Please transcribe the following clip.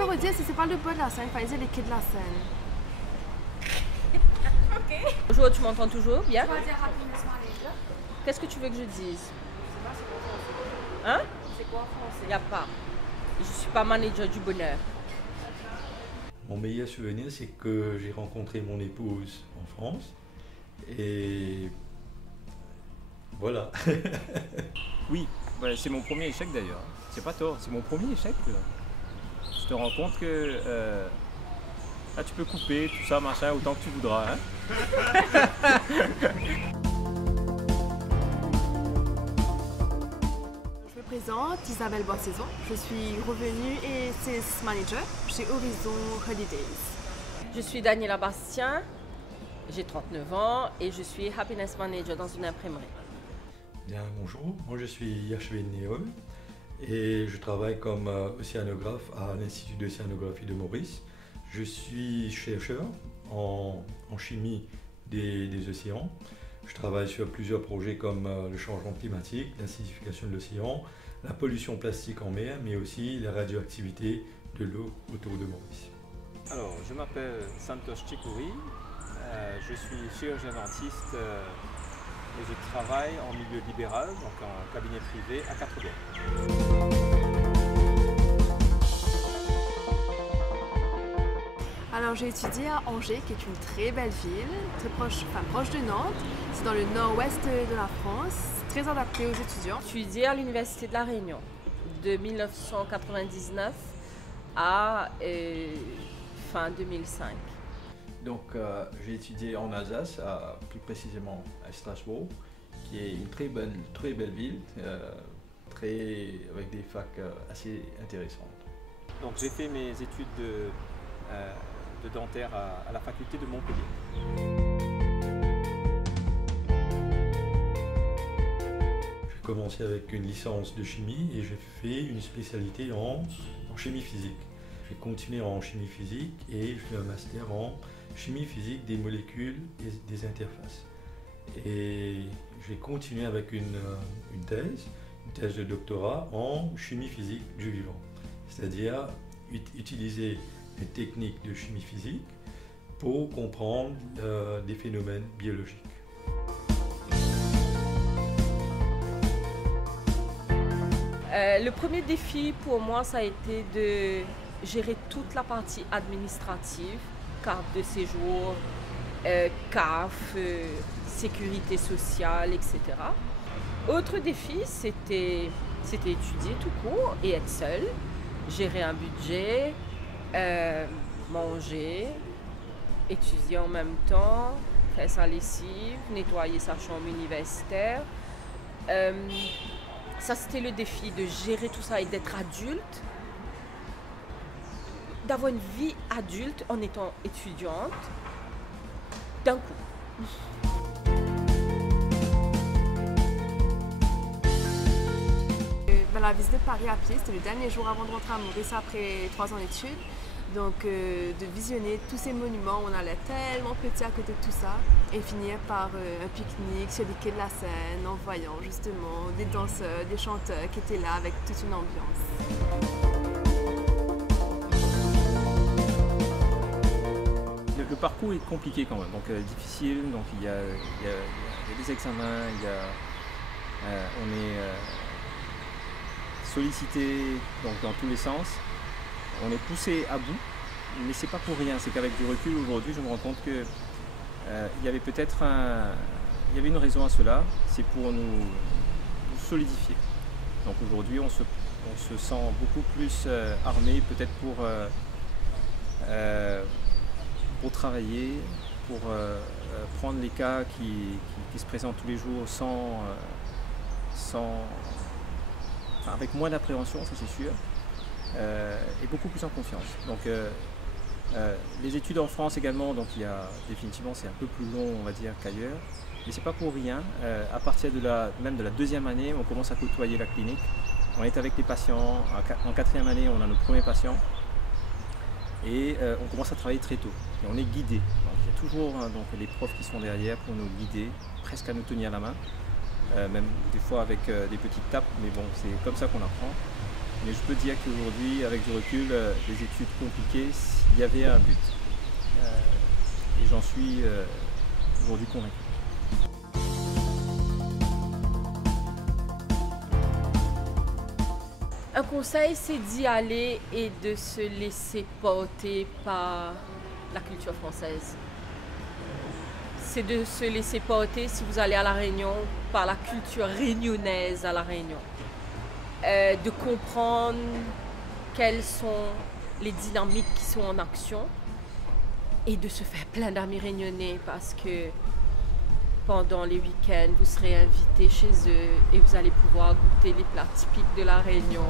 peux redire si c'est pas le bas de la scène, il fallait dire les quais de la scène. Ok. Bonjour, tu m'entends toujours bien? Tu vas dire happiness manager. Qu'est-ce que tu veux que je dise? C'est quoi français? Hein? C'est quoi français? Il n'y a pas. Je suis pas manager du bonheur. Mon meilleur souvenir, c'est que j'ai rencontré mon épouse en France. Et voilà. Oui, voilà, c'est mon premier échec d'ailleurs. C'est pas tort, c'est mon premier échec. Je te rends compte que là, tu peux couper tout ça, machin, autant que tu voudras. Hein. Je me présente, Isabelle Boissaison. Je suis revenue et sales manager chez Horizon Holidays. Je suis Daniela Bastien, j'ai 39 ans et je suis happiness manager dans une imprimerie. Bien, bonjour, moi je suis Yashvin Néol et je travaille comme océanographe à l'Institut d'océanographie de Maurice. Je suis chercheur en chimie des océans. Je travaille sur plusieurs projets comme le changement climatique, l'acidification de l'océan, la pollution plastique en mer, mais aussi la radioactivité de l'eau autour de Maurice. Alors, je m'appelle Santosh Chikouri, je suis chirurgien dentiste et je travaille en milieu libéral, donc en cabinet privé à 4 bords. Alors j'ai étudié à Angers, qui est une très belle ville, très proche de Nantes. C'est dans le nord-ouest de la France, très adapté aux étudiants. Je étudie à l'Université de La Réunion de 1999 à fin 2005. Donc j'ai étudié en Alsace, plus précisément à Strasbourg, qui est une très belle ville, avec des facs assez intéressantes. Donc j'ai fait mes études de dentaire à la faculté de Montpellier. J'ai commencé avec une licence de chimie et j'ai fait une spécialité en chimie physique. J'ai continué en chimie physique et j'ai fait un master en chimie physique des molécules et des interfaces. Et j'ai continué avec une thèse de doctorat en chimie physique du vivant, c'est-à-dire utiliser les techniques de chimie physique pour comprendre des phénomènes biologiques. Le premier défi pour moi, ça a été de gérer toute la partie administrative, carte de séjour, CAF, sécurité sociale, etc. Autre défi, c'était étudier tout court et être seul, gérer un budget, manger, étudier en même temps, faire sa lessive, nettoyer sa chambre universitaire. Ça, c'était le défi de gérer tout ça et d'être adulte, d'avoir une vie adulte en étant étudiante d'un coup. La visite de Paris à pied, c'était le dernier jour avant de rentrer à Maurice après 3 ans d'études. Donc de visionner tous ces monuments, on allait tellement petit à côté de tout ça et finir par un pique-nique sur les quais de la Seine en voyant justement des danseurs, des chanteurs qui étaient là avec toute une ambiance. Le parcours est compliqué quand même, donc difficile, donc il y a des examens, on est sollicité donc, dans tous les sens, on est poussé à bout, mais c'est pas pour rien, c'est qu'avec du recul aujourd'hui je me rends compte que il y avait une raison à cela, c'est pour nous solidifier. Donc aujourd'hui on se sent beaucoup plus armé peut-être pour travailler, pour prendre les cas qui se présentent tous les jours avec moins d'appréhension, ça c'est sûr, et beaucoup plus en confiance. Donc les études en France également, donc définitivement c'est un peu plus long on va dire qu'ailleurs, mais c'est pas pour rien. À partir même de la deuxième année, on commence à côtoyer la clinique. On est avec les patients, en quatrième année on a nos premiers patients et on commence à travailler très tôt. Et on est guidé. Donc il y a toujours donc, les profs qui sont derrière pour nous guider, presque à nous tenir la main. Même des fois avec des petites tapes, mais bon, c'est comme ça qu'on apprend. Mais je peux dire qu'aujourd'hui, avec du recul, les études compliquées, il y avait un but. Et j'en suis aujourd'hui convaincu. Un conseil, c'est d'y aller et de se laisser porter par la culture française. C'est de se laisser porter, si vous allez à La Réunion, par la culture réunionnaise à La Réunion. De comprendre quelles sont les dynamiques qui sont en action et de se faire plein d'amis réunionnais parce que pendant les week-ends, vous serez invité chez eux et vous allez pouvoir goûter les plats typiques de La Réunion.